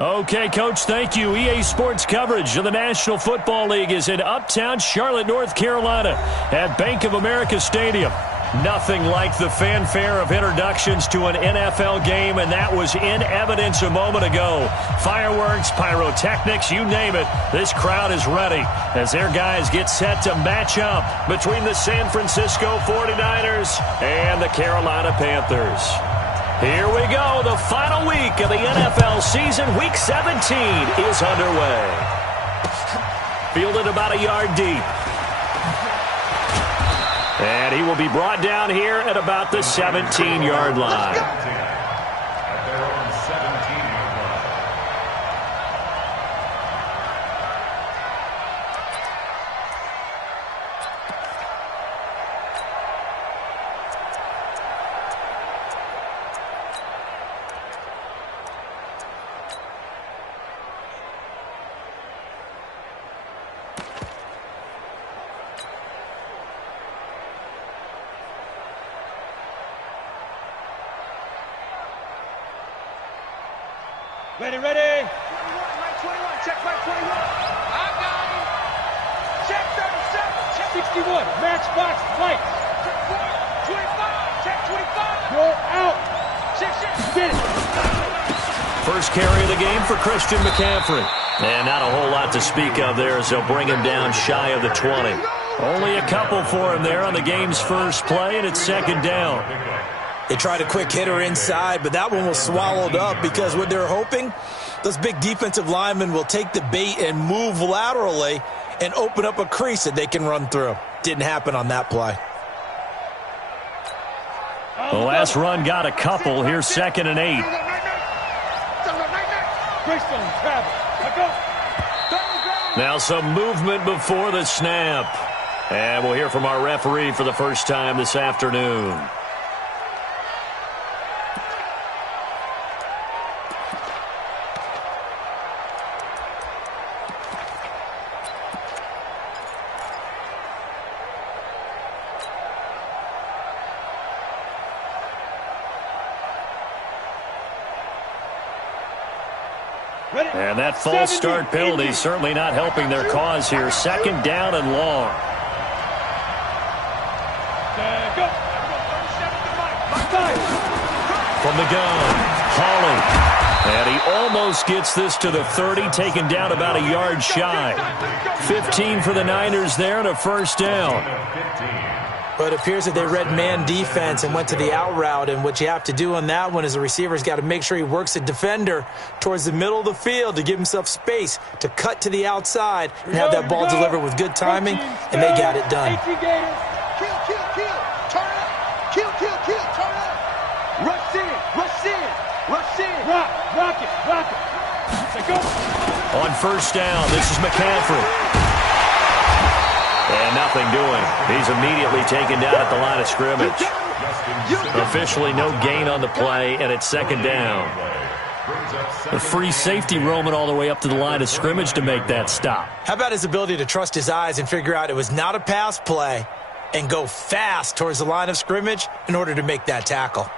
Okay, Coach, thank you. EA Sports coverage of the National Football League is in uptown Charlotte, North Carolina at Bank of America Stadium. Nothing like the fanfare of introductions to an NFL game, and that was in evidence a moment ago. Fireworks, pyrotechnics, you name it. This crowd is ready as their guys get set to match up between the San Francisco 49ers and the Carolina Panthers. Here we go. The final week of the NFL season. Week 17 is underway. Fielded about a yard deep. And he will be brought down here at about the 17-yard line. Ready. 21, right 21, check right 21. I got him. Check 37, check 61, matchbox white. Check 25, check 25. Go out. Check, get it. First carry of the game for Christian McCaffrey. And not a whole lot to speak of there as they'll bring him down shy of the 20. Only a couple for him there on the game's first play, and it's second down. They tried a quick hitter inside, but that one was swallowed up because what they're hoping, those big defensive linemen will take the bait and move laterally and open up a crease that they can run through. Didn't happen on that play. The last run got a couple. Here's 2nd and 8. Now some movement before the snap. And we'll hear from our referee for the first time this afternoon. And that false start penalty certainly not helping their cause here. 2nd down and long. From the gun, Holly. And he almost gets this to the 30, taken down about a yard shy. 15 for the Niners there and a first down. But it appears that they read man defense and went to the out route, and what you have to do on that one is the receiver's got to make sure he works the defender towards the middle of the field to give himself space to cut to the outside and have that ball delivered with good timing, and they got it done. Kill, turn up, kill, turn up. Rush in, rock it. Say go. On first down, this is McCaffrey. And nothing doing. He's immediately taken down at the line of scrimmage. Officially no gain on the play, and it's 2nd down. The free safety roaming all the way up to the line of scrimmage to make that stop. How about his ability to trust his eyes and figure out it was not a pass play and go fast towards the line of scrimmage in order to make that tackle?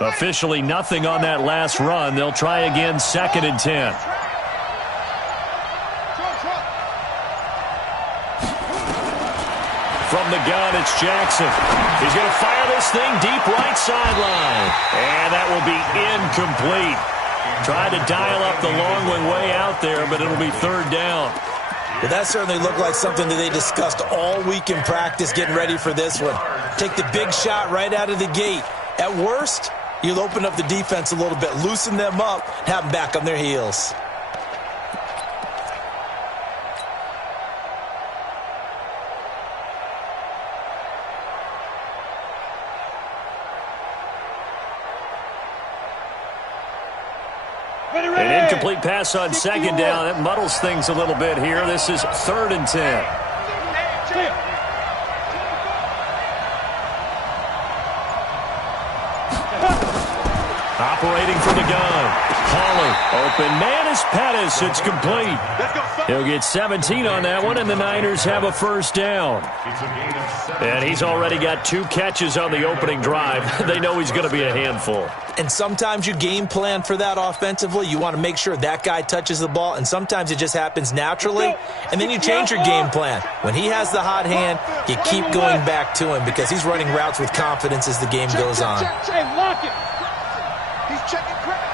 Officially nothing on that last run. They'll try again, 2nd and 10. From the gun, it's Jackson. He's going to fire this thing deep right sideline. And that will be incomplete. Tried to dial up the long one way out there, but it'll be 3rd down. Well, that certainly looked like something that they discussed all week in practice getting ready for this one. Take the big shot right out of the gate. At worst, you'll open up the defense a little bit, loosen them up, have them back on their heels. An incomplete pass on 2nd down. That muddles things a little bit here. This is 3rd and 10. Operating from the gun, Holly. Open man is Pettis. It's complete. He'll get 17 on that one, and the Niners have a first down. And he's already got 2 catches on the opening drive. They know he's going to be a handful. And sometimes you game plan for that offensively. You want to make sure that guy touches the ball, and sometimes it just happens naturally, and then you change your game plan. When he has the hot hand, you keep going back to him because he's running routes with confidence as the game goes on. Hey, lock it. He's checking credit.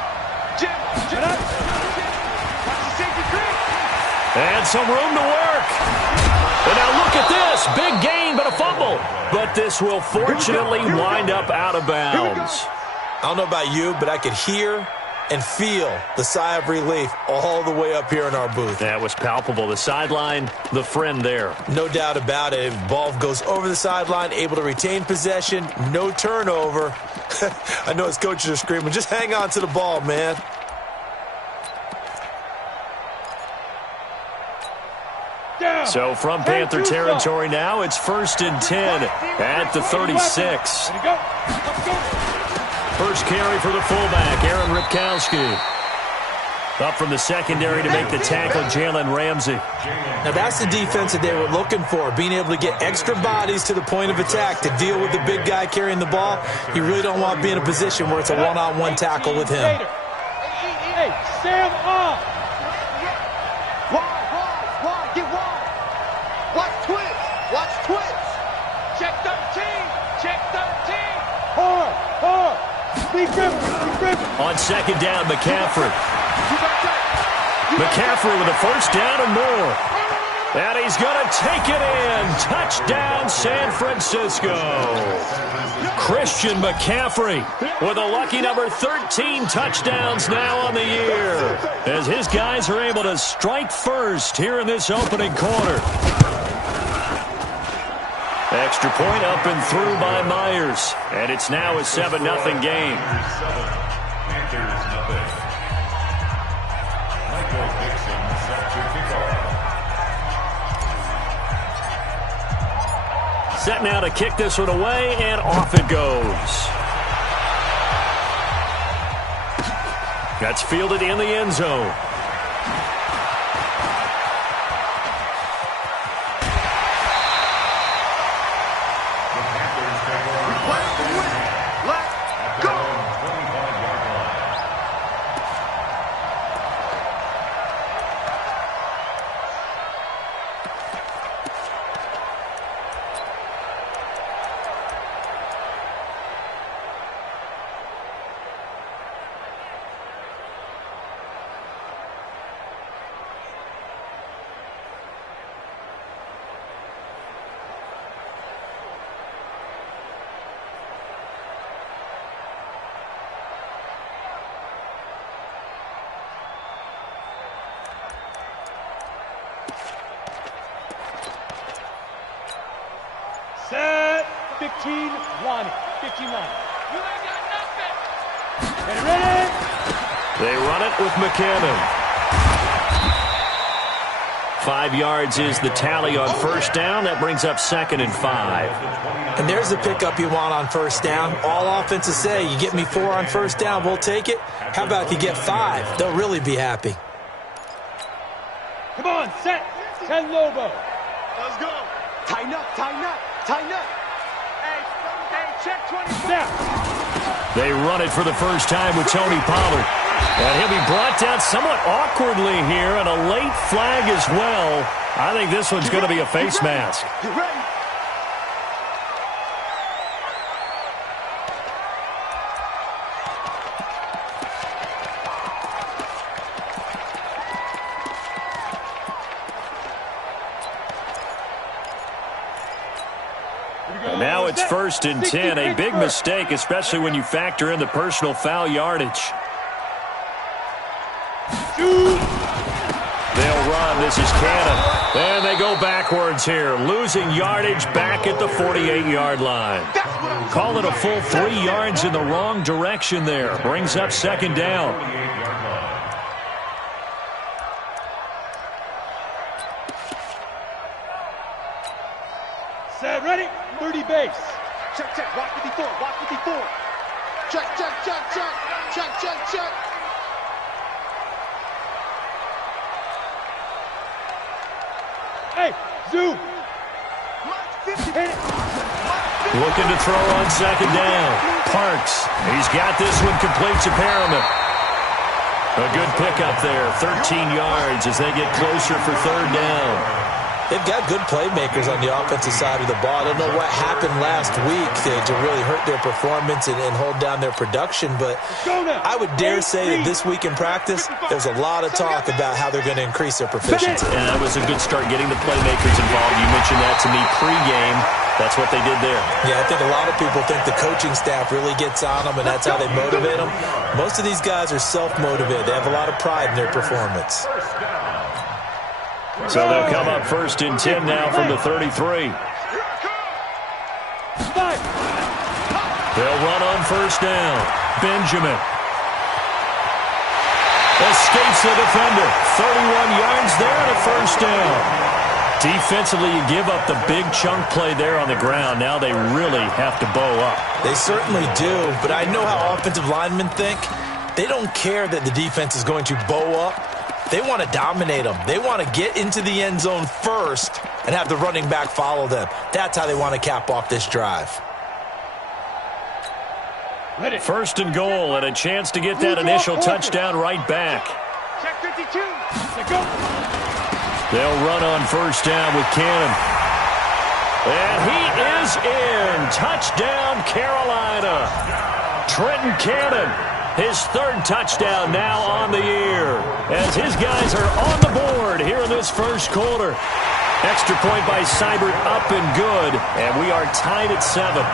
Jim, watch the safety creep. And some room to work. And now look at this. Big gain, but a fumble. But this will fortunately wind up out of bounds. I don't know about you, but I could hear and feel the sigh of relief all the way up here in our booth. That was palpable. The sideline, the friend there. No doubt about it. If ball goes over the sideline, able to retain possession, no turnover. I know his coaches are screaming, just hang on to the ball, man. So from Panther territory now, it's 1st and 10 at the 36. First carry for the fullback, Aaron Ripkowski. Up from the secondary to make the tackle, Jalen Ramsey. Now that's the defense that they were looking for, being able to get extra bodies to the point of attack to deal with the big guy carrying the ball. You really don't want to be in a position where it's a one-on-one tackle with him. Hey, Sam off. Wide, get wide. Watch twins. Check 13. Hard. Be driven. On second down, McCaffrey. McCaffrey with a first down and more. And he's going to take it in. Touchdown, San Francisco. Christian McCaffrey with a lucky number 13 touchdowns now on the year, as his guys are able to strike first here in this opening quarter. Extra point up and through by Myers. And it's now a 7-0 game. Set now to kick this one away, and off it goes. That's fielded in the end zone. Set 15 line. You ain't got nothing. Get ready. They run it with McCammon. 5 yards is the tally on first down. That brings up 2nd and 5. And there's the pickup you want on first down. All offenses say, you get me 4 on first down, we'll take it. How about if you get 5? They'll really be happy. Come on, set. 10 Lobo. Let's go. Tighten up. Hey, check 20. Now. They run it for the first time with Tony Pollard. And he'll be brought down somewhat awkwardly here, and a late flag as well. I think this one's going to be a face mask. Get ready. Now it's 1st and 10. A big mistake, especially when you factor in the personal foul yardage. They'll run. This is Cannon. And they go backwards here, losing yardage back at the 48-yard line. Call it a full 3 yards in the wrong direction there. Brings up 2nd down. Set, ready. 30 base. Check. Watch 54. Check. Hey, zoom. Looking to throw on second down. Parks. He's got this one complete to Perriman. A good pickup there. 13 yards as they get closer for third down. They've got good playmakers on the offensive side of the ball. I don't know what happened last week to really hurt their performance and hold down their production, but I would dare say that this week in practice, there's a lot of talk about how they're going to increase their proficiency. And that was a good start getting the playmakers involved. You mentioned that to me pregame. That's what they did there. Yeah, I think a lot of people think the coaching staff really gets on them, and that's how they motivate them. Most of these guys are self-motivated. They have a lot of pride in their performance. So they'll come up first and 10 now from the 33. They'll run on first down. Benjamin escapes the defender. 31 yards there and a first down. Defensively, you give up the big chunk play there on the ground. Now they really have to bow up. They certainly do, but I know how offensive linemen think. They don't care that the defense is going to bow up. They want to dominate them. They want to get into the end zone first and have the running back follow them. That's how they want to cap off this drive. First and goal and a chance to get that initial touchdown right back. Check 52. Go. They'll run on first down with Cannon. And he is in. Touchdown, Carolina. Trenton Cannon. His third touchdown now on the year as his guys are on the board here in this first quarter. Extra point by Seibert up and good, and we are tied at 7.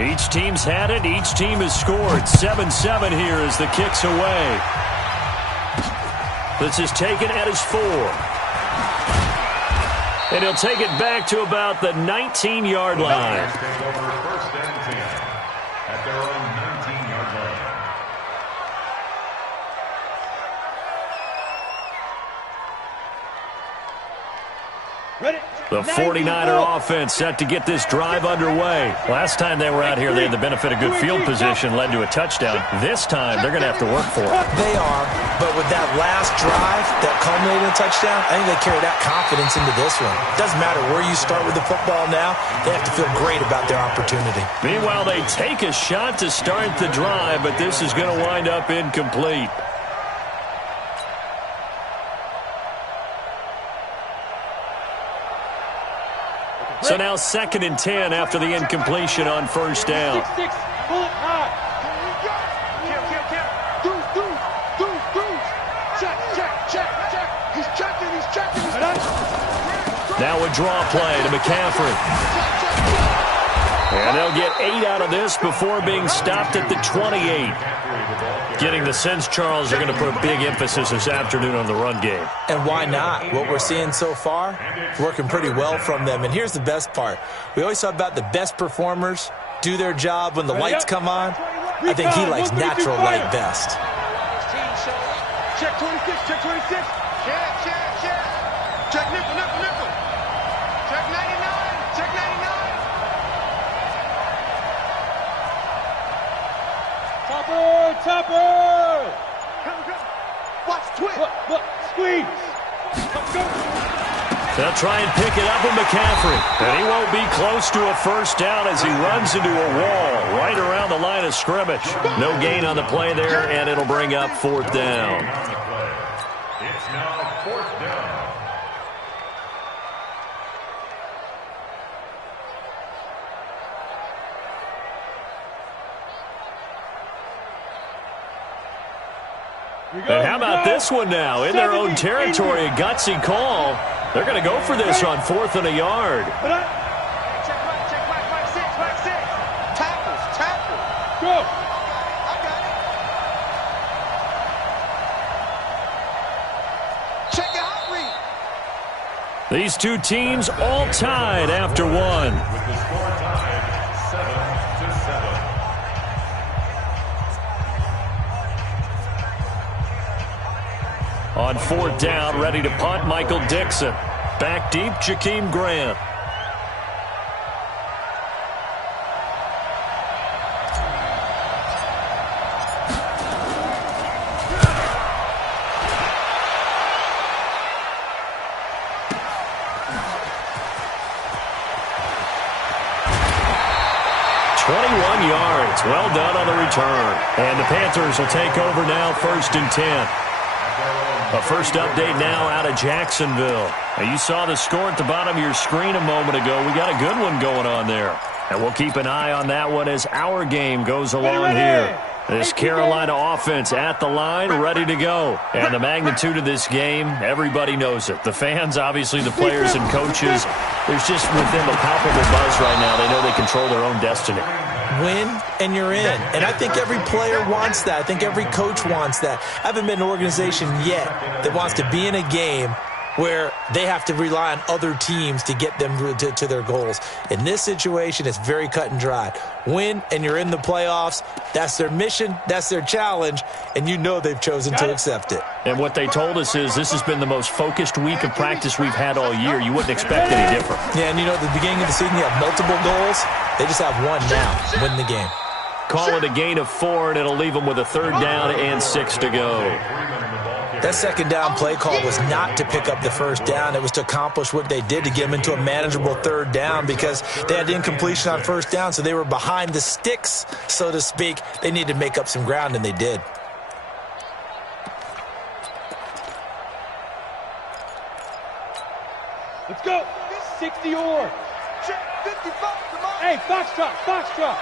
Each team's had it. Each team has scored. 7-7 here as the kick's away. This is taken at his 4. And he'll take it back to about the 19-yard line. First and 10 at their own 19-yard line. Ready. The 49er offense set to get this drive underway. Last time they were out here, they had the benefit of good field position, led to a touchdown. This time, they're going to have to work for it. They are, but with that last drive that culminated in a touchdown, I think they carry that confidence into this one. Doesn't matter where you start with the football now, they have to feel great about their opportunity. Meanwhile, they take a shot to start the drive, but this is going to wind up incomplete. So now 2nd and 10 after the incompletion on first down. 6-6. Pull it high. He's checking. Now a draw play to McCaffrey. And they'll get 8 out of this before being stopped at the 28. Getting the sense, Charles, they're going to put a big emphasis this afternoon on the run game. And why not? What we're seeing so far, working pretty well from them. And here's the best part. We always talk about the best performers do their job when the lights come on. I think he likes natural light best. Check 26. Check 26. Check nickel. Check 99. Check 99. Topper! Come. Watch, twist. Look, squeeze. Go. They'll try and pick it up with McCaffrey. And he won't be close to a first down as he runs into a wall right around the line of scrimmage. No gain on the play there, and it'll bring up 4th down. It's now 4th down. And how about this one now? In their own territory, a gutsy call. They're going to go for this on 4th and a yard. Check right, 6. Tackles. Go. I got it. Check your hot read. These two teams all tied after one. With the score tied 7-7. On 4th down, ready to punt, Michael Dixon. Back deep, Jakeem Grant. It's well done on the return. And the Panthers will take over now, 1st and 10. A first update now out of Jacksonville. Now, you saw the score at the bottom of your screen a moment ago. We got a good one going on there. And we'll keep an eye on that one as our game goes along here. This Carolina offense at the line, ready to go. And the magnitude of this game, everybody knows it. The fans, obviously the players and coaches, there's just with them a palpable buzz right now. They know they control their own destiny. Win and you're in. And I think every player wants that. I think every coach wants that. I haven't been an organization yet that wants to be in a game where they have to rely on other teams to get them to their goals. In this situation, it's very cut and dry. Win, and you're in the playoffs. That's their mission. That's their challenge. And you know they've chosen to accept it. And what they told us is this has been the most focused week of practice we've had all year. You wouldn't expect any different. Yeah, and you know, at the beginning of the season, you have multiple goals. They just have one now. Win the game. Call it a gain of 4, and it'll leave them with a 3rd down and 6 to go. That 2nd down play call was not to pick up the 1st down. It was to accomplish what they did to get them into a manageable 3rd down because they had incompletion on 1st down, so they were behind the sticks, so to speak. They needed to make up some ground, and they did. Let's go. 60 or. Hey, foxtrot, foxtrot.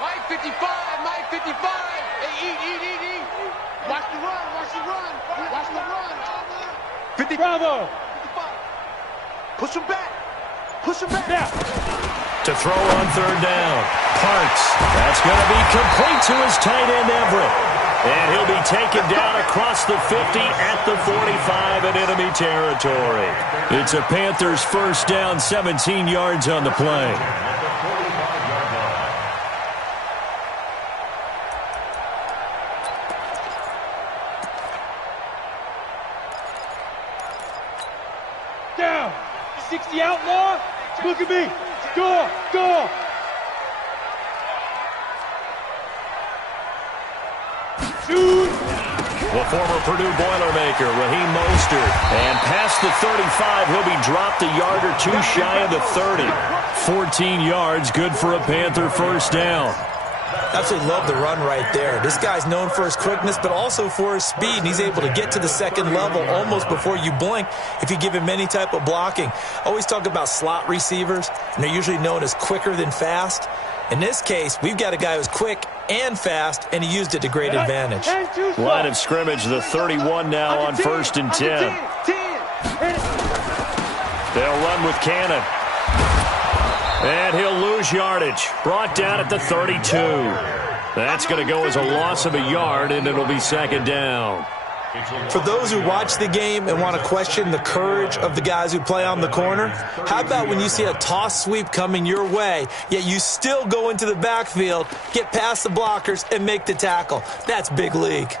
Mike 55, Mike 55. Hey, eat. Watch the run, watch the run. 50. Bravo. 55. Push him back. Now. To throw on 3rd down. Parks. That's going to be complete to his tight end, Everett. And he'll be taken down across the 50 at the 45 in enemy territory. It's a Panthers 1st down, 17 yards on the play. Down. 60 outlaw. Look at me. Go. Shoot. The former Purdue Boilermaker, Raheem Mostert. And past the 35, he'll be dropped a yard or 2 shy of the 30. 14 yards, good for a Panther 1st down. Absolutely love the run right there. This guy's known for his quickness, but also for his speed. And he's able to get to the 2nd level almost before you blink if you give him any type of blocking. Always talk about slot receivers, and they're usually known as quicker than fast. In this case, we've got a guy who's quick and fast, and he used it to great advantage. Line of scrimmage, the 31 now on 1st and 10. They'll run with Cannon. And he'll lose yardage. Brought down at the 32. That's going to go as a loss of a yard, and it'll be 2nd down. For those who watch the game and want to question the courage of the guys who play on the corner, how about when you see a toss sweep coming your way, yet you still go into the backfield, get past the blockers, and make the tackle? That's big league.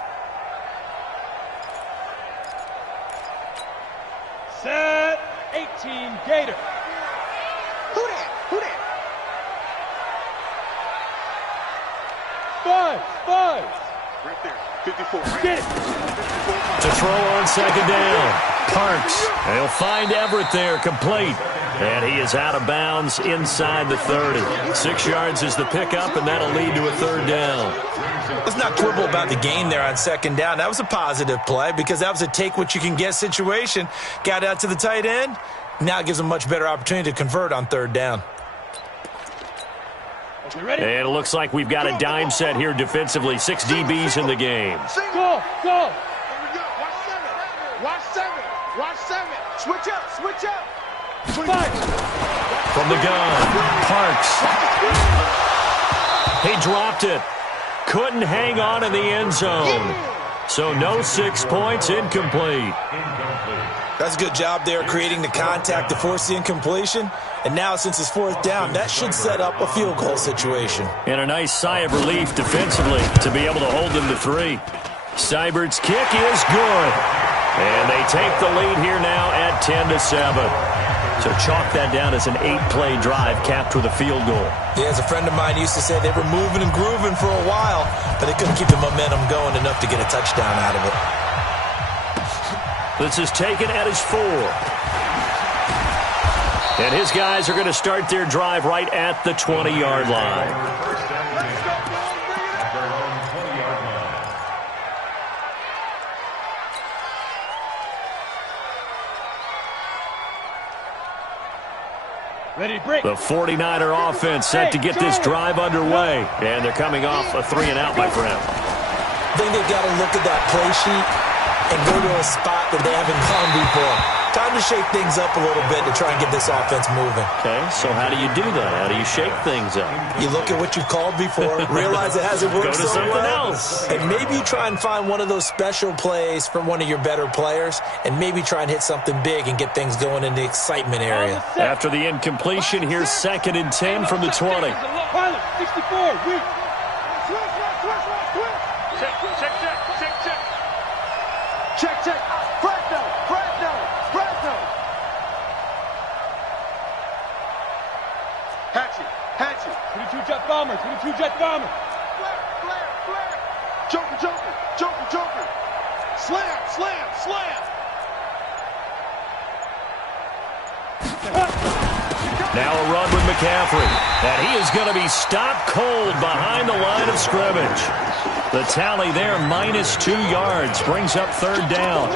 Set. 18 Gator. Who that? Five. Right there. 54. Get it. To throw on 2nd down. Parks. They'll find Everett there, complete. And he is out of bounds inside the 30. 6 yards is the pickup, and that'll lead to a 3rd down. Let's not quibble about the gain there on 2nd down. That was a positive play because that was a take-what-you-can-get situation. Got out to the tight end. Now it gives them a much better opportunity to convert on 3rd down. Ready? And it looks like we've got a dime set here defensively. 6 DBs in the game. Go. Here we go. Watch 7. Switch up. 5. From the gun, Parks. He dropped it. Couldn't hang on in the end zone. So no 6 points, incomplete. That's a good job there creating the contact to force the incompletion. And now since it's 4th down, that should set up a field goal situation. And a nice sigh of relief defensively to be able to hold them to 3. Seibert's kick is good. And they take the lead here now at 10-7. So chalk that down as an 8-play drive capped with a field goal. Yeah, as a friend of mine used to say, they were moving and grooving for a while, but they couldn't keep the momentum going enough to get a touchdown out of it. This is taken at his 4. And his guys are going to start their drive right at the 20-yard line. Ready, break. The 49er offense set to get this drive underway. And they're coming off a 3-and-out, my friend. I think they've got to look at that play sheet and go to a spot that they haven't gone before. Time to shake things up a little bit to try and get this offense moving. Okay, so how do you do that? How do you shake things up? You look at what you've called before, realize it hasn't worked Go to so something well, else. and maybe you try and find one of those special plays from one of your better players, and maybe try and hit something big and get things going in the excitement area. After the incompletion, here's 2nd and 10 from the 20. Pilot, 64, weak. Check, check, check, check, check. Check, check. Fresno, Fresno, Fresno. Hatchet, hatchet. 22 jet bomber, 22 jet bomber. Flare, flare, flare. Joker, joker, joker, joker. Slam, slam, slam. Now a run with McCaffrey. And he is going to be stopped cold behind the line of scrimmage. The tally there, -2 yards, brings up 3rd down.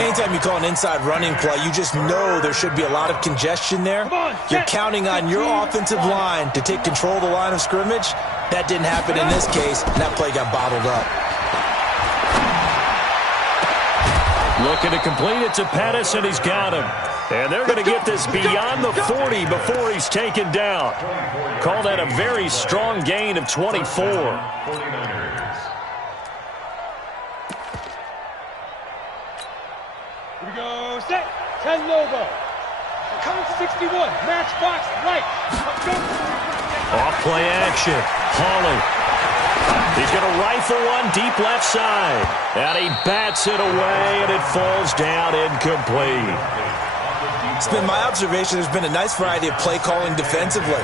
Anytime you call an inside running play, you just know there should be a lot of congestion there. You're counting on your offensive line to take control of the line of scrimmage. That didn't happen in this case, and that play got bottled up. Looking to complete it to Pettis, and he's got him. And they're going to get this beyond the 40 before he's taken down. Call that a very strong gain of 24. 49ers. Here we go, set. 10 Lobo. Count 61, matchbox right. Off play action. Hawley. He's going to rifle one deep left side. And he bats it away, and it falls down incomplete. It's been my observation there's been a nice variety of play calling defensively.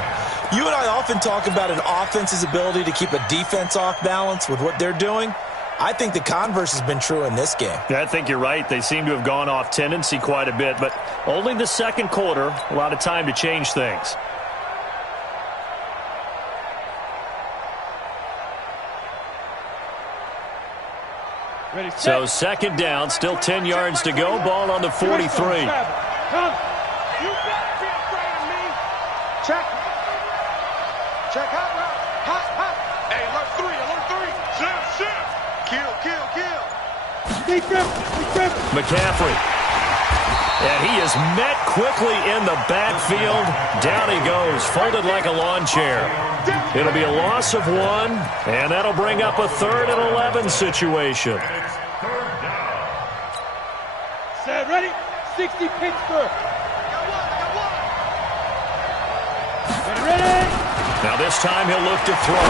You and I often talk about an offense's ability to keep a defense off balance with what they're doing. I think the converse has been true in this game. Yeah, I think you're right. They seem to have gone off tendency quite a bit, but only the 2nd quarter, a lot of time to change things. Ready, So 2nd down, still 10 yards to go. Ball on the 43. Come. You better be afraid of me. Check. Check hot route. Hot, hot. Hey, alert 3. Shift, shift. Kill, kill, kill. Deep grip. McCaffrey. And he is met quickly in the backfield. Down he goes, folded like a lawn chair. It'll be a loss of 1, and that'll bring up a 3rd and 11 situation. Set, ready. 60 Pittsburgh. Ready. Now this time he'll look to throw.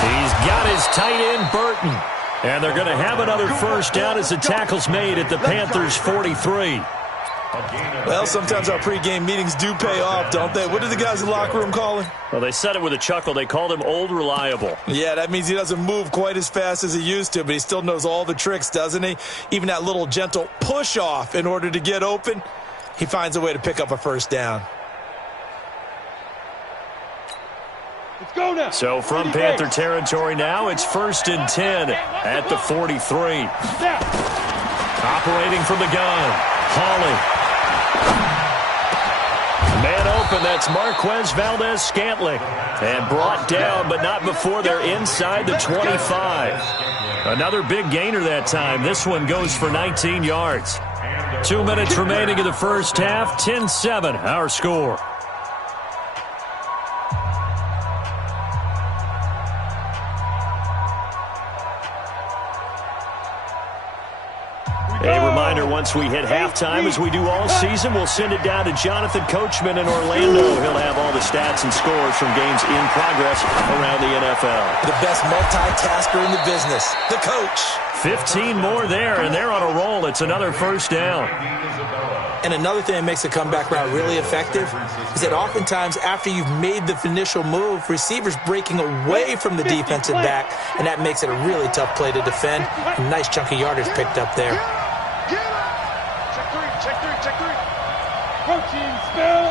He's got his tight end, Burton. And they're going to have another 1st down as the tackle's made at the Panthers' 43. Well, sometimes our pregame meetings do pay off, don't they? What do the guys in the locker room call him? Well, they said it with a chuckle. They called him Old Reliable. Yeah, that means he doesn't move quite as fast as he used to, but he still knows all the tricks, doesn't he? Even that little gentle push-off in order to get open, he finds a way to pick up a 1st down. Let's go now. So from Panther territory now, it's 1st and 10 at the 43. Snap. Operating from the gun, Hawley. Man open, that's Marquez Valdez-Scantling. And brought down, but not before they're inside the 25. Another big gainer that time. This one goes for 19 yards. 2 minutes remaining in the 1st half. 10-7, our score. A reminder, once we hit halftime, as we do all season, we'll send it down to Jonathan Coachman in Orlando. He'll have all the stats and scores from games in progress around the NFL. The best multitasker in the business, the coach. 15 more there, and they're on a roll. It's another 1st down. And another thing that makes the comeback route really effective is that oftentimes after you've made the initial move, receivers breaking away from the defensive back, and that makes it a really tough play to defend. A nice chunk of yardage picked up there. Check 3. Protein spill.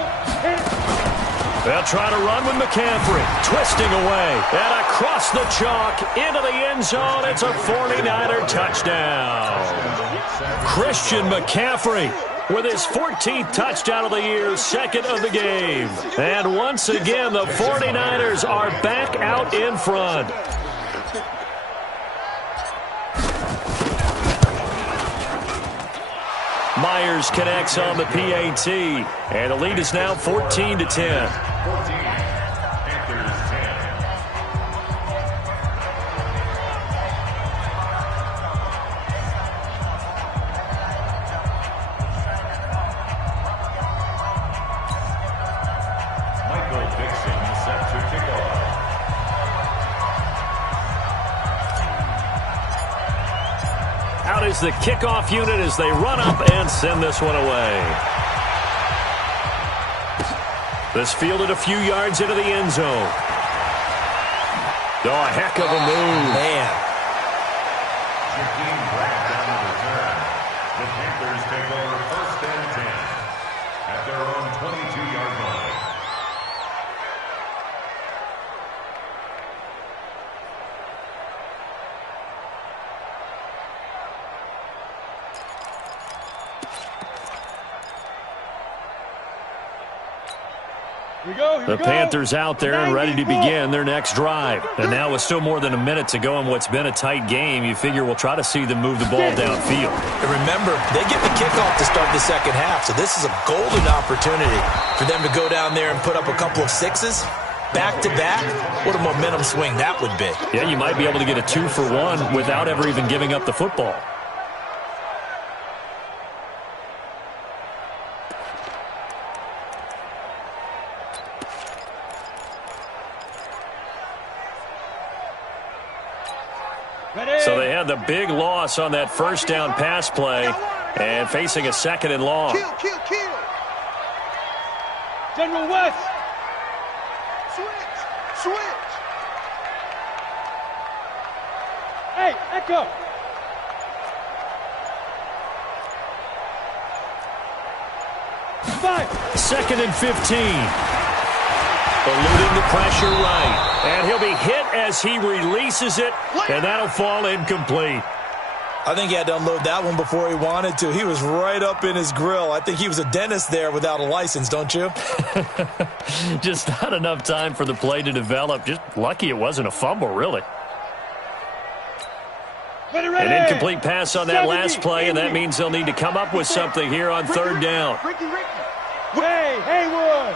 They'll try to run with McCaffrey. Twisting away. And across the chalk into the end zone. It's a 49er touchdown. Christian McCaffrey with his 14th touchdown of the year, second of the game. And once again, the 49ers are back out in front. Myers connects on the PAT, and the lead is now 14-10. Is the kickoff unit as they run up and send this one away. This fielded a few yards into the end zone. Oh, a heck of a move. Man. The Panthers take over 1st and 10 at their own 22-yard line. The Panthers out there and ready to begin their next drive. And now with still more than a minute to go in what's been a tight game, you figure we'll try to see them move the ball downfield. And remember, they get the kickoff to start the second half, so this is a golden opportunity for them to go down there and put up a couple of sixes back-to-back. What a momentum swing that would be. Yeah, you might be able to get a 2-for-1 without ever even giving up the football. So they had the big loss on that first down pass play and facing a 2nd and long. Kill. General West. Switch. Hey, Echo. Five. 2nd and 15. Eluding the pressure right. And he'll be hit as he releases it, and that'll fall incomplete. I think he had to unload that one before he wanted to. He was right up in his grill. I think he was a dentist there without a license, don't you? Just not enough time for the play to develop. Just lucky it wasn't a fumble, really. An incomplete pass on that last play, and that means they'll need to come up with something here on 3rd down. Hey, Haywood.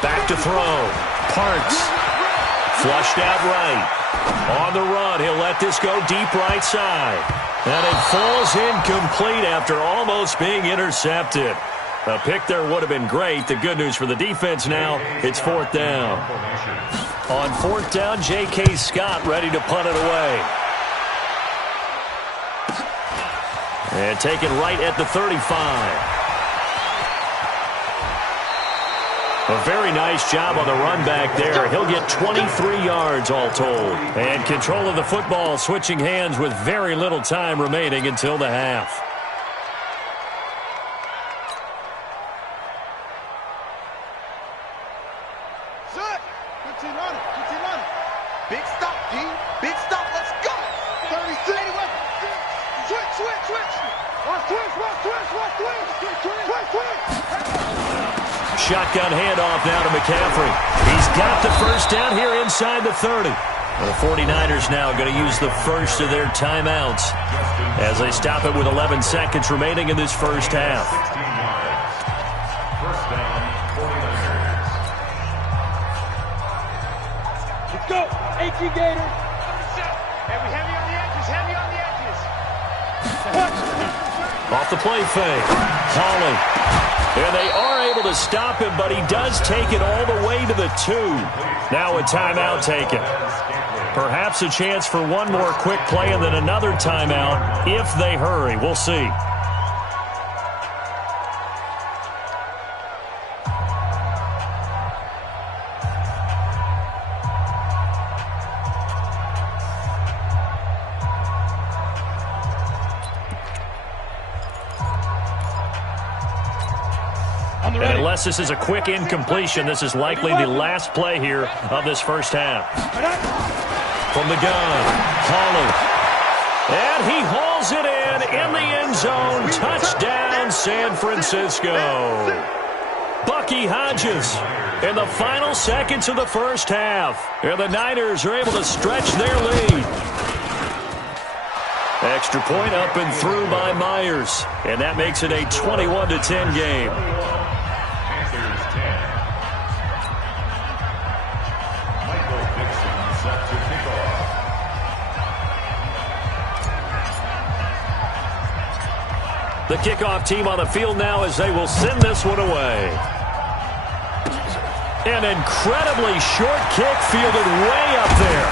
Back to throw. Parks. Flushed out right. On the run, he'll let this go deep right side. And it falls incomplete after almost being intercepted. A pick there would have been great. The good news for the defense now, it's 4th down. On 4th down, J.K. Scott ready to punt it away. And taken right at the 35. A very nice job on the run back there. He'll get 23 yards all told. And control of the football switching hands with very little time remaining until the half. Big stop, D. Big stop. Let's go. 36. Switch. Shotgun handoff now to McCaffrey. He's got the first down here inside the 30. The 49ers now going to use the first of their timeouts as they stop it with 11 seconds remaining in this first half. 16 yards. First down, 49ers. Let's go. AT Gator. Heavy on the edges. Off the play fake. Holly. And they are able to stop him, but he does take it all the way to the 2. Now a timeout taken. Perhaps a chance for one more quick play and then another timeout if they hurry. We'll see. Unless this is a quick incompletion, this is likely the last play here of this first half. From the gun, Holland. And he hauls it in the end zone. Touchdown, San Francisco. Bucky Hodges in the final seconds of the first half. And the Niners are able to stretch their lead. Extra point up and through by Myers. And that makes it a 21-10 game. The kickoff team on the field now as they will send this one away. An incredibly short kick fielded way up there.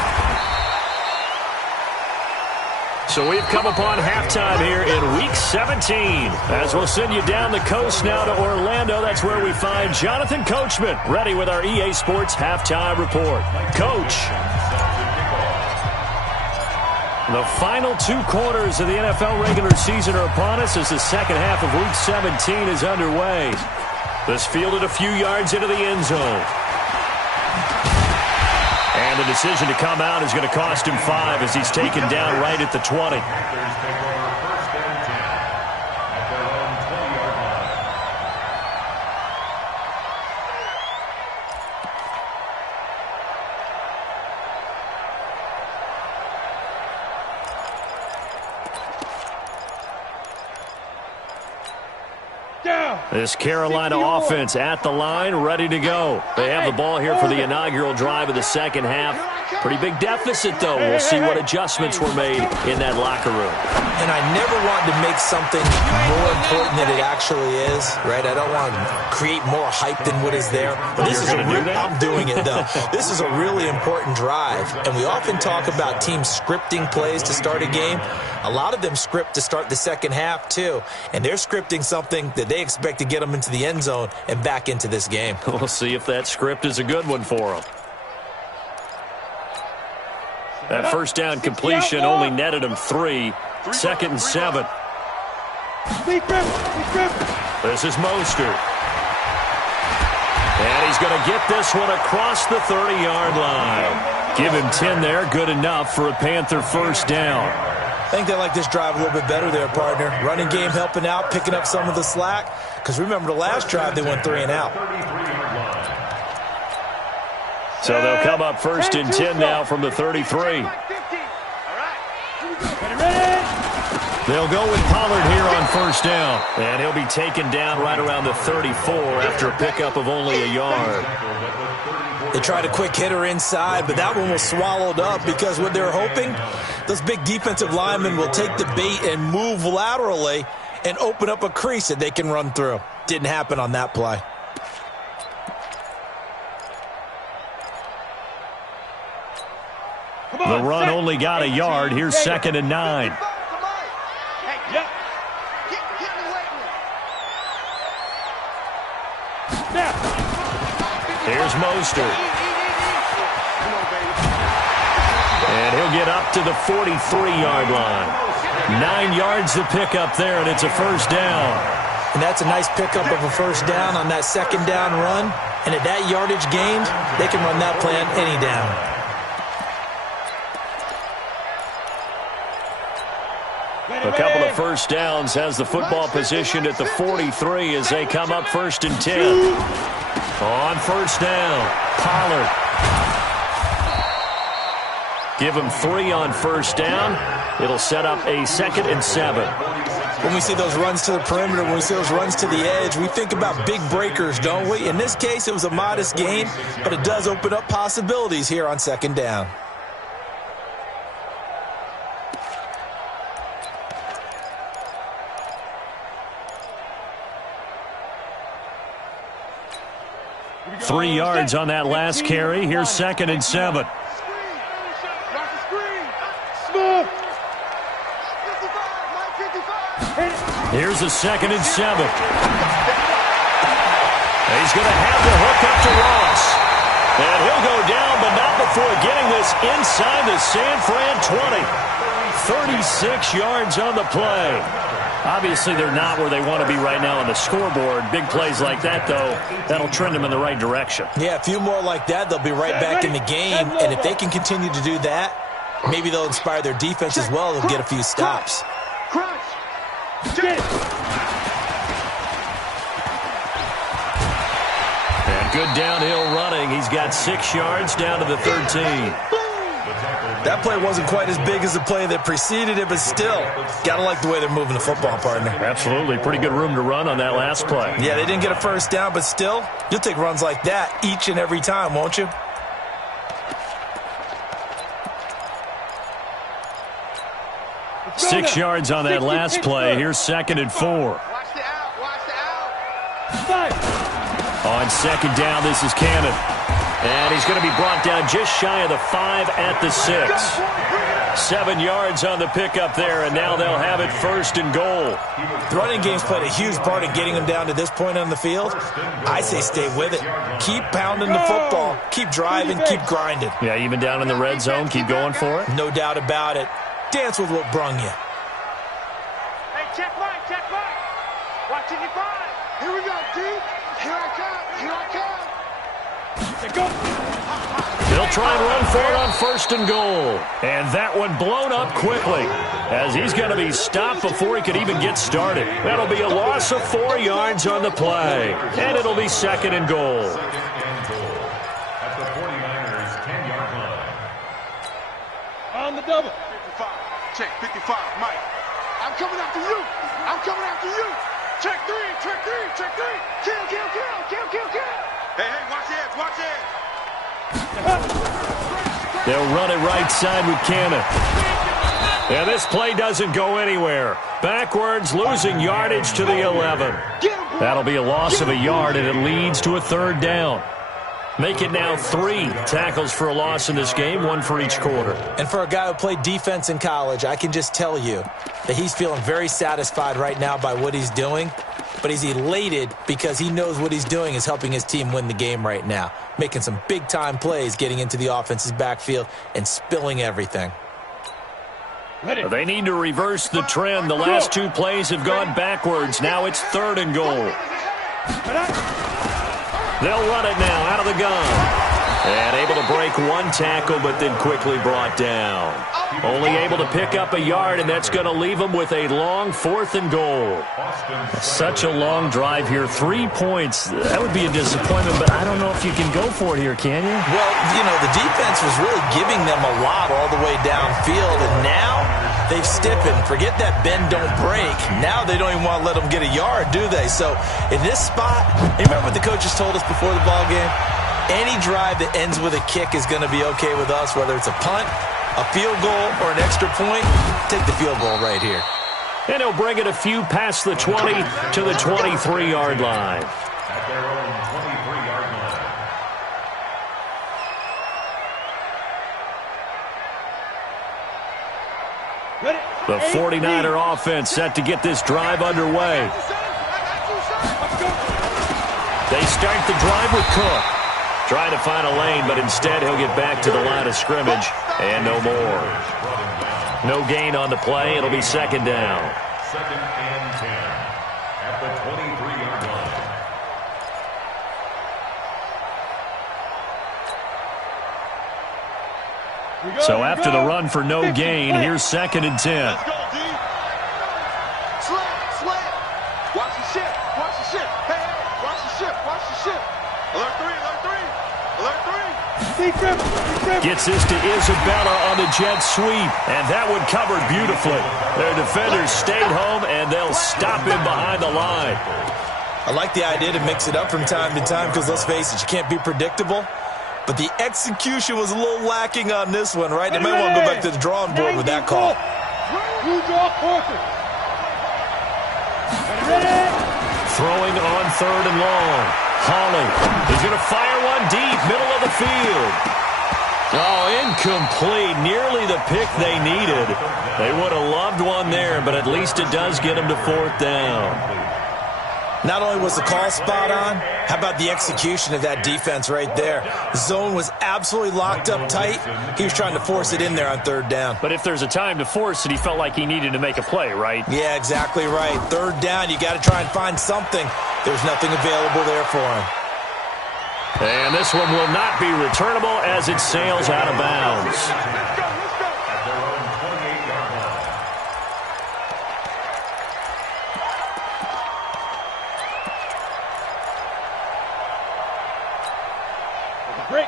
So we've come upon halftime here in Week 17. As we'll send you down the coast now to Orlando. That's where we find Jonathan Coachman ready with our EA Sports Halftime Report. Coach. The final 2 quarters of the NFL regular season are upon us as the second half of Week 17 is underway. This fielded a few yards into the end zone. And the decision to come out is going to cost him 5 as he's taken down right at the 20. This Carolina offense at the line, ready to go. They have the ball here for the inaugural drive of the second half. Pretty big deficit, though. We'll see what adjustments were made in that locker room. And I never want to make something more important than it actually is, right? I don't want to create more hype than what is there. But this is I'm doing it, though. This is a really important drive. And we often talk about teams scripting plays to start a game. A lot of them script to start the second half, too. And they're scripting something that they expect to get them into the end zone and back into this game. We'll see if that script is a good one for them. That first down completion only netted him 3. 2nd and 7. This is Mostert. And he's going to get this one across the 30-yard line. Give him 10 there. Good enough for a Panther first down. I think they like this drive a little bit better there, partner. Running game helping out, picking up some of the slack. Because remember, the last drive, they went 3 and out. So they'll come up 1st and 10 now from the 33. They'll go with Pollard here on first down. And he'll be taken down right around the 34 after a pickup of only a yard. They tried a quick hitter inside, but that one was swallowed up because what they're hoping, those big defensive linemen will take the bait and move laterally and open up a crease that they can run through. Didn't happen on that play. The run only got a yard. Here's 2nd and 9. Here's Mostert. And he'll get up to the 43-yard line. 9 yards to pick up there, and it's a first down. And that's a nice pickup of a first down on that second down run. And at that yardage gained, they can run that plan any down. A couple of first downs has the football positioned at the 43 as they come up 1st and 10. On first down, Pollard. Give him 3 on first down. It'll set up a 2nd and 7. When we see those runs to the perimeter, when we see those runs to the edge, we think about big breakers, don't we? In this case, it was a modest gain, but it does open up possibilities here on 2nd down. Three yards on that last carry. Here's 2nd and 7. Here's a 2nd and 7. He's going to have the hook up to Ross. And he'll go down, but not before getting this inside the San Fran 20. 36 yards on the play. Obviously, they're not where they want to be right now on the scoreboard. Big plays like that, though, that'll trend them in the right direction. Yeah, a few more like that, they'll be right back in the game. And if they can continue to do that, maybe they'll inspire their defense as well and get a few stops. And good downhill running. He's got 6 yards down to the 13. That play wasn't quite as big as the play that preceded it, but still, gotta like the way they're moving the football, partner. Absolutely. Pretty good room to run on that last play. Yeah, they didn't get a first down, but still, you'll take runs like that each and every time, won't you? Six yards on that last play. Here's 2nd and 4. Watch the out. Watch the out. On 2nd down, this is Cannon. And he's going to be brought down just shy of the 5 at the 6. 7 yards on the pickup there, and now they'll have it 1st and goal. The running game's played a huge part in getting them down to this point on the field. I say stay with it. Keep pounding the football. Keep driving. Keep grinding. Yeah, even down in the red zone, keep going for it. No doubt about it. Dance with what brung you. Hey, check Mike, check Mike. Watching you five. Here we go, D. Here I come. Here I come. They'll try and run for it on 1st and goal. And that one blown up quickly as he's going to be stopped before he could even get started. That'll be a loss of 4 yards on the play. And it'll be 2nd and goal. At the 49ers' 10-yard line. On the double. 55. Check 55. Mike. I'm coming after you. I'm coming after you. Check 3. Check 3. Check 3. Kill, kill, kill. Kill, kill, kill. Hey, watch edge. Watch edge. They'll run it right side with Cannon. And this play doesn't go anywhere. Backwards, losing yardage to the 11. That'll be a loss of a yard, and it leads to a 3rd down. Make it now 3 tackles for a loss in this game, 1 for each quarter. And for a guy who played defense in college, I can just tell you that he's feeling very satisfied right now by what he's doing. But he's elated because he knows what he's doing is helping his team win the game right now. Making some big-time plays, getting into the offense's backfield, and spilling everything. They need to reverse the trend. The last 2 plays have gone backwards. Now it's 3rd and goal. They'll run it now out of the gun. And able to break 1 tackle, but then quickly brought down. Only able to pick up a yard, and that's going to leave them with a long 4th and goal. Such a long drive here. 3 points. That would be a disappointment, but I don't know if you can go for it here, can you? Well, you know, the defense was really giving them a lot all the way downfield, and now they've stiffened. Forget that bend, don't break. Now they don't even want to let them get a yard, do they? So in this spot, you remember what the coaches told us before the ball game? Any drive that ends with a kick is going to be okay with us, whether it's a punt, a field goal, or an extra point. Take the field goal right here. And he'll bring it a few past the 20 to the 23-yard line. At their own 23-yard line. The 49er offense set to get this drive underway. They start the drive with Cook. Trying to find a lane, but instead he'll get back to the line of scrimmage, and no more. No gain on the play. It'll be 2nd down. 2nd and 10 at the 23-yard line. So after the run for no gain, here's 2nd and 10. Let's go, D. Slam. Watch the ship. Watch the ship. Hey, watch the ship. Watch the ship. Alert 3. Alert 3. Alert 3. Gets this to Isabella on the jet sweep, and that one covered beautifully. Their defenders stayed home, and they'll stop him behind the line. I like the idea to mix it up from time to time because, let's face it, you can't be predictable. But the execution was a little lacking on this one, right? They might want to go back to the drawing board with that call. Throwing on 3rd and long. Hawley is going to fire one deep, middle of the field. Oh, incomplete. Nearly the pick they needed. They would have loved one there, but at least it does get them to 4th down. Not only was the call spot on, how about the execution of that defense right there? The zone was absolutely locked up tight. He was trying to force it in there on third down. But if there's a time to force it, he felt like he needed to make a play, right? Yeah, exactly right. Third down, you got to try and find something. There's nothing available there for him. And this one will not be returnable as it sails out of bounds.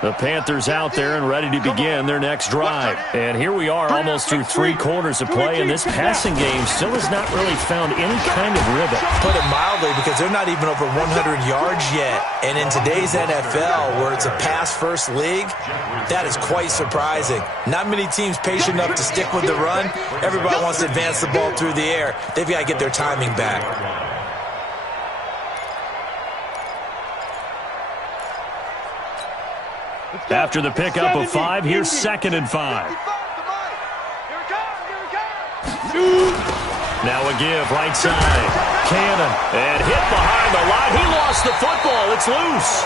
The Panthers out there and ready to begin their next drive. And here we are almost through 3 quarters of play, and this passing game still has not really found any kind of rhythm. Put it mildly, because they're not even over 100 yards yet. And in today's NFL, where it's a pass-first league, that is quite surprising. Not many teams patient enough to stick with the run. Everybody wants to advance the ball through the air. They've got to get their timing back. After the pickup of 5, here's 2nd and 5. Now a give, right side. Cannon, and hit behind the line. He lost the football. It's loose.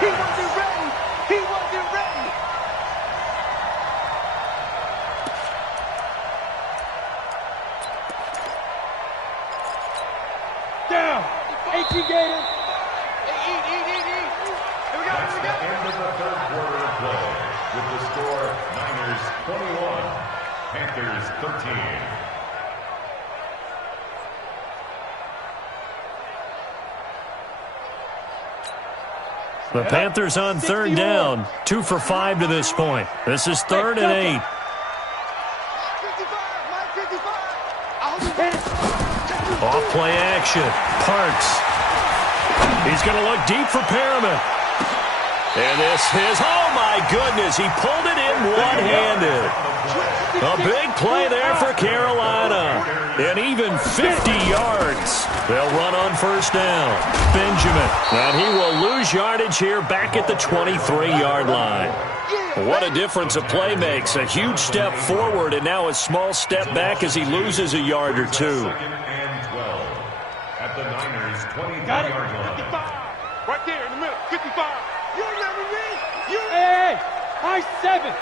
He wasn't ready. He wasn't ready. Down. 18 Gators. End of the third quarter of play with the score Niners 21, Panthers 13. The Panthers on third down, 2 for 5 to this point. This is 3rd and 8. Off play action. Parks. He's going to look deep for Perriman. And this is, oh my goodness, he pulled it in one-handed. A big play there for Carolina. And even 50 yards. They'll run on first down. Benjamin. And he will lose yardage here back at the 23-yard line. What a difference a play makes. A huge step forward and now a small step back as he loses a yard or 2. 2nd and 12 at the Niners 23-yard line. 55. Right there in the middle. 55. You remember me? Hey, high 7.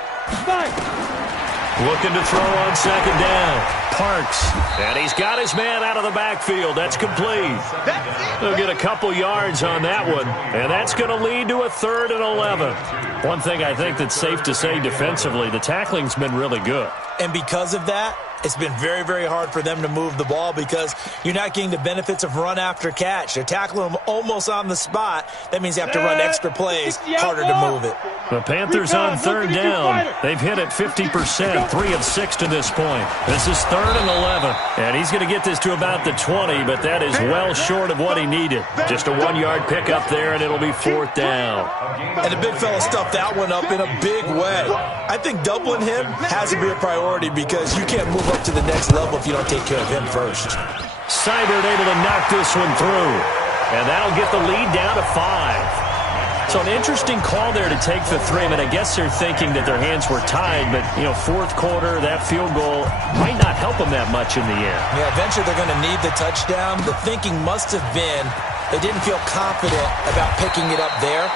5. Looking to throw on 2nd down. Parks. And he's got his man out of the backfield. That's complete. They'll get a couple yards on that one. And that's going to lead to a 3rd and 11. One thing I think that's safe to say defensively, the tackling's been really good. And because of that, it's been very, very hard for them to move the ball because you're not getting the benefits of run after catch. They're tackling them almost on the spot. That means they have to run extra plays, harder to move it. The Panthers on third down. They've hit it 50%, 3 of 6 to this point. This is 3rd and 11. And he's going to get this to about the 20, but that is well short of what he needed. Just a 1-yard pickup there, and it'll be 4th down. And the big fella stuffed that one up in a big way. I think doubling him has to be a priority because you can't move up to the next level if you don't take care of him first. Seibert able to knock this one through. And that'll get the lead down to 5. So an interesting call there to take the 3. I mean, I guess they're thinking that their hands were tied, but, you know, 4th quarter, that field goal might not help them that much in the end. Yeah, eventually they're going to need the touchdown. The thinking must have been they didn't feel confident about picking it up there,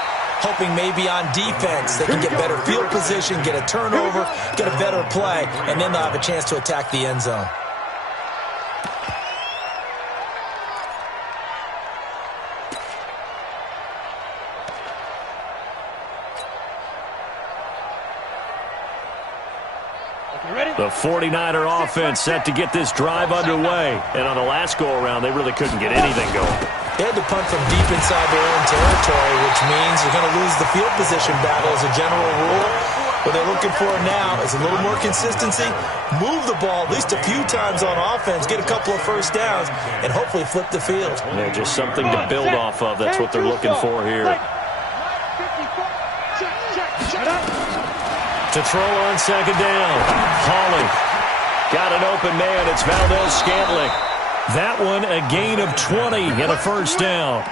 hoping maybe on defense they can get better field position, get a turnover, get a better play, and then they'll have a chance to attack the end zone. The 49er offense set to get this drive underway. And on the last go-around, they really couldn't get anything going. They had to punt from deep inside their own territory, which means you're going to lose the field position battle as a general rule. What they're looking for now is a little more consistency, move the ball at least a few times on offense, get a couple of first downs, and hopefully flip the field. Yeah, just something to build off of. That's what they're looking for here. To throw on 2nd down. Hawley got an open man. It's Valdez-Scantling. That one a gain of 20 and a first down.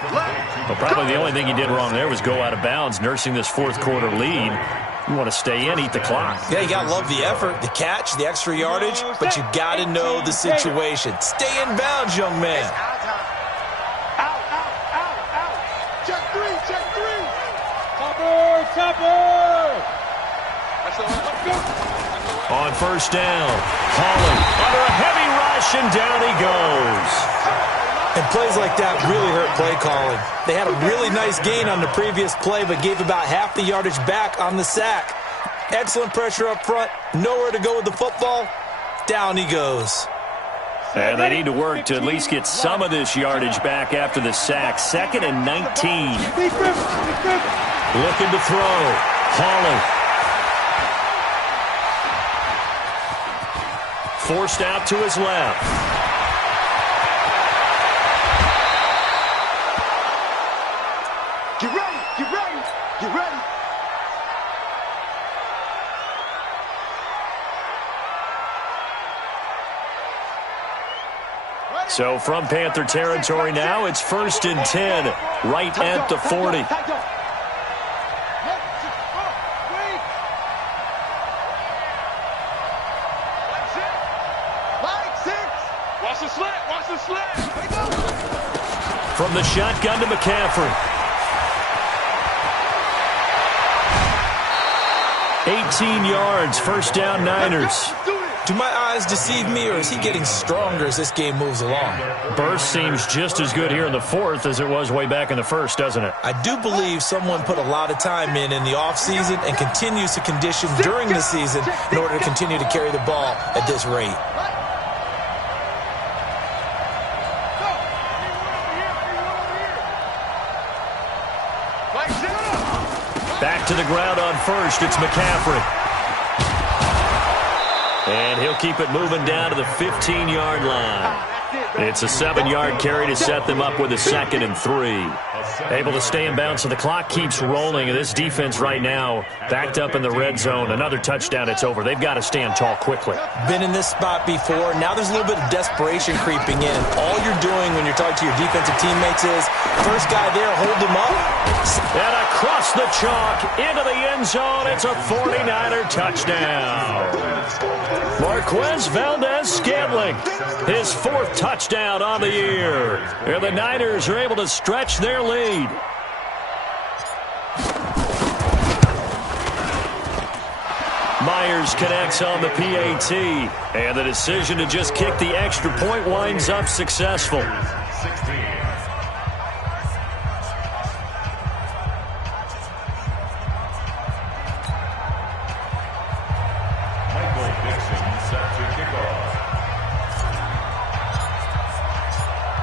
Well, probably the only thing he did wrong there was go out of bounds, nursing this fourth quarter lead. You want to stay in, eat the clock. Yeah, you got to love the effort, the catch, the extra yardage, but you got to know the situation. Stay in bounds, young man. Out. Check three. Topper. On first down, Holland under a heavy rush, and down he goes. And plays like that really hurt play calling. They had a really nice gain on the previous play, but gave about half the yardage back on the sack. Excellent pressure up front, nowhere to go with the football. Down he goes. And they need to work to at least get some of this yardage back after the sack. 2nd and 19. Looking to throw. Holland. Forced out to his left. Get ready. So from Panther territory now, it's 1st and 10, right at the 40. Watch the slant. From the shotgun to McCaffrey. 18 yards, first down Niners. Do my eyes deceive me, or is he getting stronger as this game moves along? Burst seems just as good here in the fourth as it was way back in the first, doesn't it? I do believe someone put a lot of time in the offseason and continues to condition during the season in order to continue to carry the ball at this rate. Back to the ground on first, it's McCaffrey. And he'll keep it moving down to the 15-yard line. It's a 7-yard carry to set them up with a 2nd and 3. Able to stay in bounds, so the clock keeps rolling. And this defense right now backed up in the red zone. Another touchdown, it's over. They've got to stand tall quickly. Been in this spot before. Now there's a little bit of desperation creeping in. All you're doing when you're talking to your defensive teammates is, first guy there, hold him up. And across the chalk, into the end zone. It's a 49er touchdown. Marquez Valdez-Scantling, his 4th touchdown on the year. And the Niners are able to stretch their lead. Myers connects on the PAT. And the decision to just kick the extra point winds up successful. 16.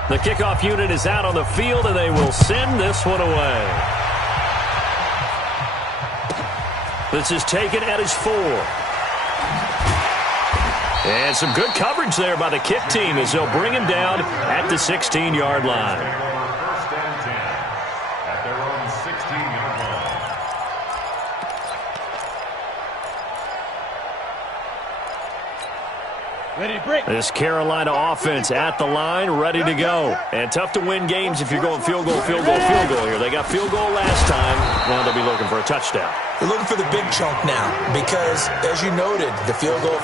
The kickoff unit is out on the field, and they will send this one away. This is taken at his 4. And some good coverage there by the kick team as they'll bring him down at the 16-yard line. 1st and 10 at their own 16-yard line. Ready to break. This Carolina offense at the line, ready to go. And tough to win games if you're going field goal here. They got field goal last time. Now they'll be looking for a touchdown. They're looking for the big chunk now because, as you noted, the field goal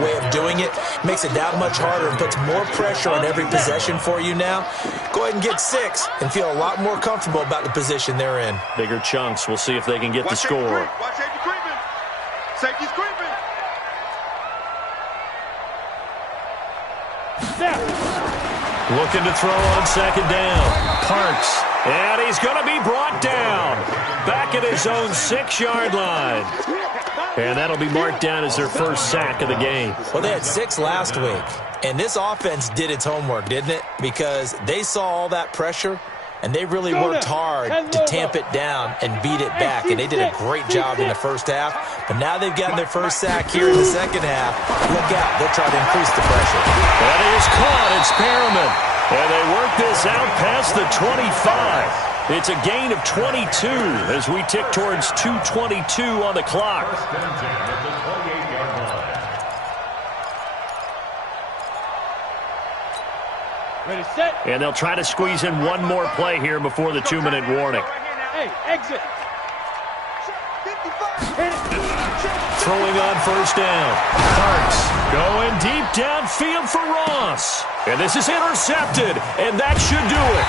way of doing it makes it that much harder and puts more pressure on every possession for you now. Go ahead and get 6 and feel a lot more comfortable about the position they're in. Bigger chunks. We'll see if they can get the score. Watch safety creeping. Safety's creeping. Looking to throw on 2nd down. Parks. And he's going to be brought down. Back at his own 6-yard line. And that'll be marked down as their first sack of the game. Well, they had 6 last week. And this offense did its homework, didn't it? Because they saw all that pressure, and they really worked hard to tamp it down and beat it back. And they did a great job in the first half. But now they've gotten their first sack here in the second half. Look out. They'll try to increase the pressure. That is caught. It's Perriman. And they work this out past the 25. It's a gain of 22 as we tick towards 2:22 on the clock. 1st and 10 at the 28-yard line. Ready, set. And they'll try to squeeze in one more play here before the 2-minute warning. Hey, exit. Throwing on first down. Parks going deep downfield for Ross. And this is intercepted, and that should do it.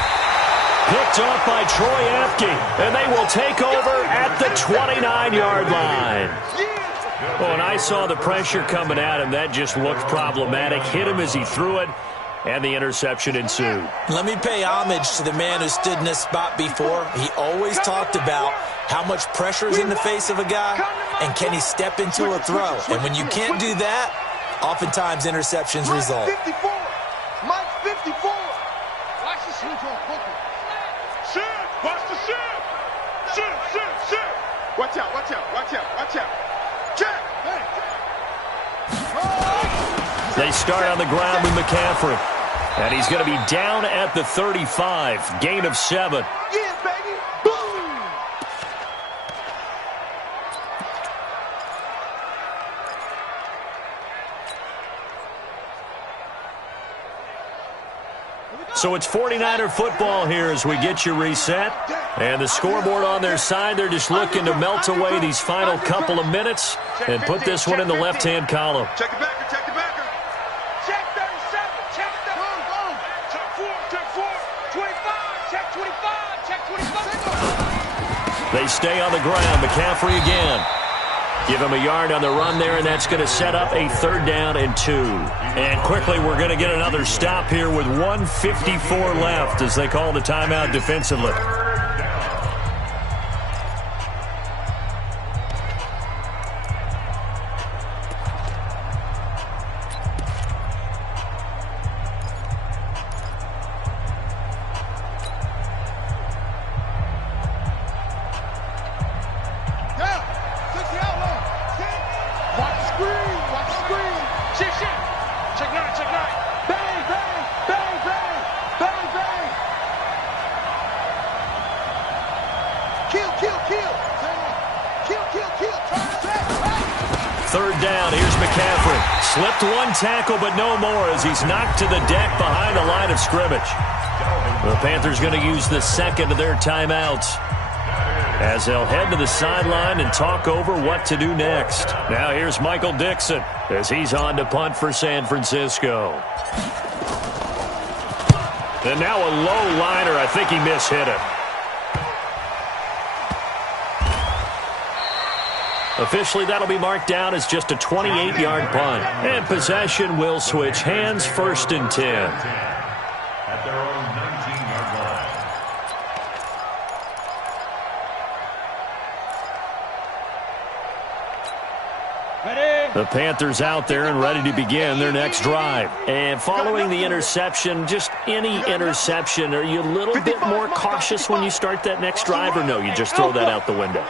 Picked off by Troy Apke, and they will take over at the 29-yard line. Oh, and I saw the pressure coming at him. That just looked problematic. Hit him as he threw it, and the interception ensued. Let me pay homage to the man who stood in this spot before. He always talked about how much pressure is in the face of a guy, and can he step into a throw. And when you can't do that, oftentimes interceptions result. 54. Mike 54. Watch the shoot. Shit. Watch the shit. Shit. Watch out. Check. They start on the ground with McCaffrey. And he's going to be down at the 35. Gain of 7. Yeah, baby. Boom. So it's 49er football here as we get you reset. And the scoreboard on their side, they're just looking to melt away these final couple of minutes and put this one in the left-hand column. Check the backer. Check 37. Check 4. 25. Check 25. Check 25. They stay on the ground. McCaffrey again. Give him a yard on the run there, and that's going to set up a 3rd down and 2. And quickly, we're going to get another stop here with 1:54 left as they call the timeout defensively. Slipped one tackle, but no more as he's knocked to the deck behind the line of scrimmage. The Panthers going to use the second of their timeouts as they'll head to the sideline and talk over what to do next. Now here's Michael Dixon as he's on to punt for San Francisco. And now a low liner. I think he mishit it. Officially, that'll be marked down as just a 28-yard punt. And possession will switch hands, 1st and 10. At their own 19-yard line. Ready. The Panthers out there and ready to begin their next drive. And following the interception, just any interception, are you a little bit more cautious when you start that next drive, or no, you just throw that out the window?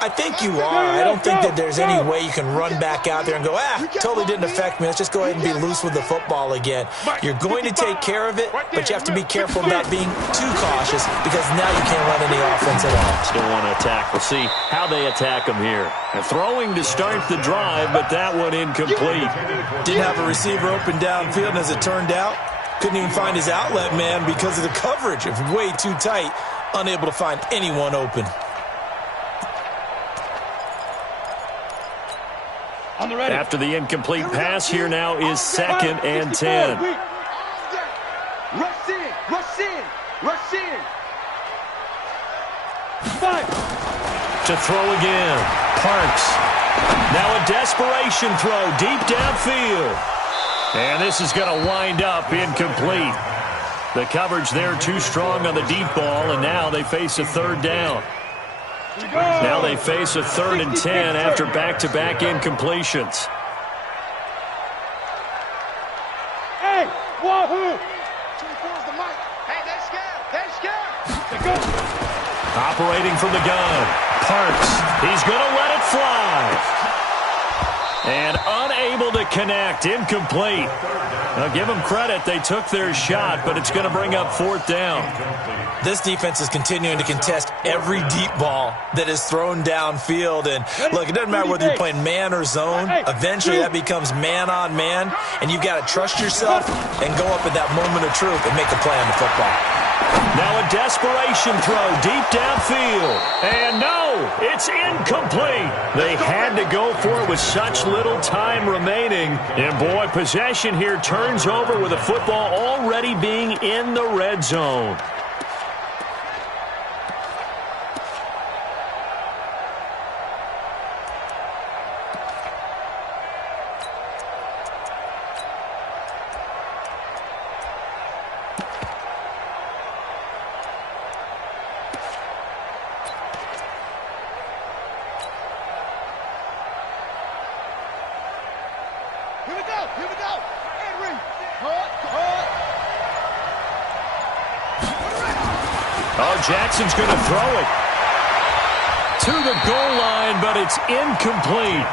I think you are. I don't think that there's any way you can run back out there and go, totally didn't affect me. Let's just go ahead and be loose with the football again. You're going to take care of it, but you have to be careful about being too cautious because now you can't run any offense at all. Still want to attack. We'll see how they attack him here. And throwing to start the drive, but that one incomplete. Didn't have a receiver open downfield, and as it turned out, couldn't even find his outlet man because of the coverage. It was way too tight, unable to find anyone open. After the incomplete pass, here now is 2nd and 10. Rush in. To throw again. Parks. Now a desperation throw deep downfield. And this is going to wind up incomplete. The coverage there too strong on the deep ball, and now they face a 3rd down. Now they face a 3rd and 10 after back-to-back incompletions. Hey, wahoo! Hey, they're scared. Operating from the gun. Parks. He's going to let it fly. And unable to connect. Incomplete. Now, give them credit. They took their shot, but it's going to bring up 4th down. This defense is continuing to contest every deep ball that is thrown downfield. And, look, it doesn't matter whether you're playing man or zone. Eventually, that becomes man on man. And you've got to trust yourself and go up at that moment of truth and make a play on the football. Now a desperation throw deep downfield. And no, it's incomplete. They had to go for it with such little time remaining. And, boy, possession here turns over with the football already being in the red zone. Jackson's going to throw it to the goal line, but it's incomplete.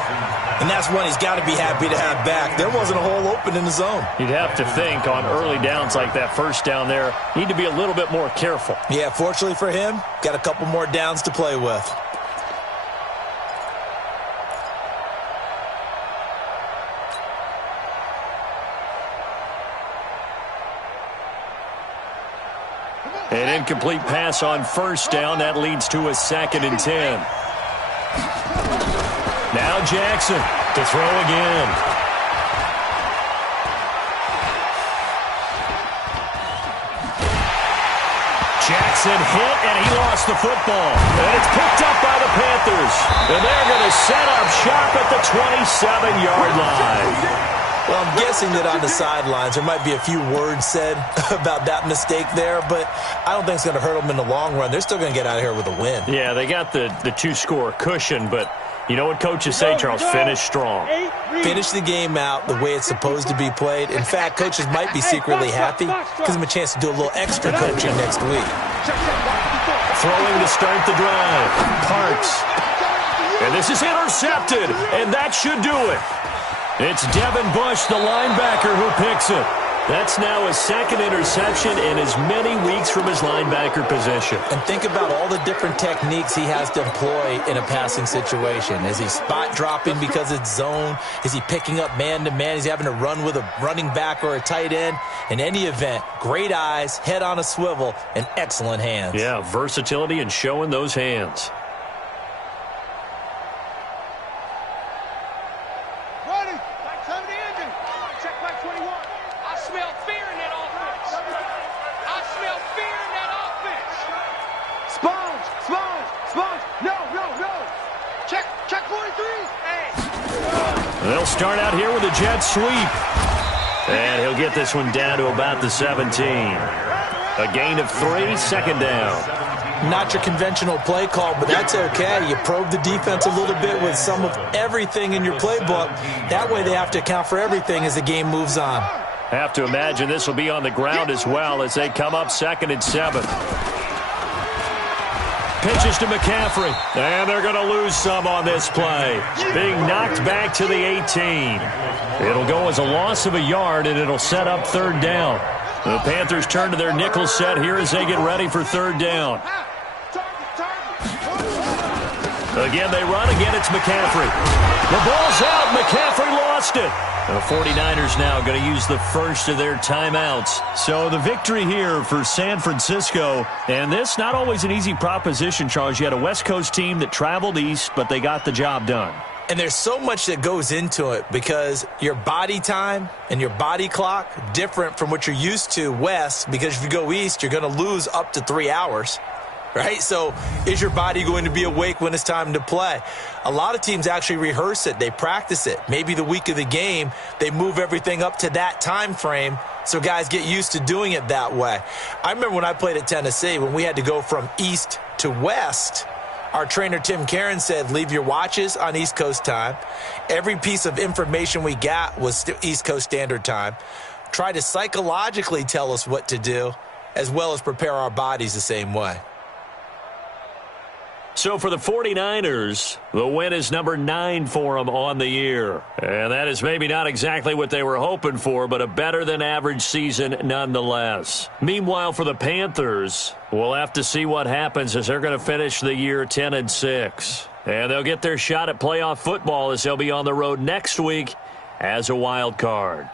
And that's one he's got to be happy to have back. There wasn't a hole open in the zone. You'd have to think on early downs like that first down there, need to be a little bit more careful. Yeah, fortunately for him, got a couple more downs to play with. An incomplete pass on first down. That leads to a 2nd and 10. Now Jackson to throw again. Jackson hit, and he lost the football. And it's picked up by the Panthers. And they're going to set up shop at the 27-yard line. Well, I'm guessing that on the sidelines there might be a few words said about that mistake there, but I don't think it's going to hurt them in the long run. They're still going to get out of here with a win. Yeah, they got the 2-score cushion, but you know what coaches say, Charles? Finish strong. Finish the game out the way it's supposed to be played. In fact, coaches might be secretly happy. Gives them a chance to do a little extra coaching next week. Throwing to start the drive. Parks. And this is intercepted, and that should do it. It's Devin Bush, the linebacker, who picks it. That's now his 2nd interception in as many weeks from his linebacker position. And think about all the different techniques he has to employ in a passing situation. Is he spot dropping because it's zone? Is he picking up man-to-man? Is he having to run with a running back or a tight end? In any event, great eyes, head on a swivel, and excellent hands. Yeah, versatility and showing those hands. They'll start out here with a jet sweep. And he'll get this one down to about the 17. A gain of 3, 2nd down. Not your conventional play call, but that's okay. You probe the defense a little bit with some of everything in your playbook. That way they have to account for everything as the game moves on. Have to imagine this will be on the ground as well as they come up 2nd and 7. Pitches to McCaffrey. And they're going to lose some on this play. Being knocked back to the 18. It'll go as a loss of a yard, and it'll set up 3rd down. The Panthers turn to their nickel set here as they get ready for 3rd down. Again, they run. Again, it's McCaffrey. The ball's out. McCaffrey lost it. The 49ers now going to use the first of their timeouts. So the victory here for San Francisco. And this, not always an easy proposition, Charles. You had a West Coast team that traveled east, but they got the job done. And there's so much that goes into it because your body time and your body clock different from what you're used to west, because if you go east, you're going to lose up to 3 hours. Right? So is your body going to be awake when it's time to play? A lot of teams actually rehearse it. They practice it. Maybe the week of the game, they move everything up to that time frame so guys get used to doing it that way. I remember when I played at Tennessee, when we had to go from east to west, our trainer Tim Karen said, leave your watches on East Coast time. Every piece of information we got was East Coast Standard Time. Try to psychologically tell us what to do, as well as prepare our bodies the same way. So for the 49ers, the win is number 9 for them on the year. And that is maybe not exactly what they were hoping for, but a better-than-average season nonetheless. Meanwhile, for the Panthers, we'll have to see what happens as they're going to finish the year 10-6. And they'll get their shot at playoff football as they'll be on the road next week as a wild card.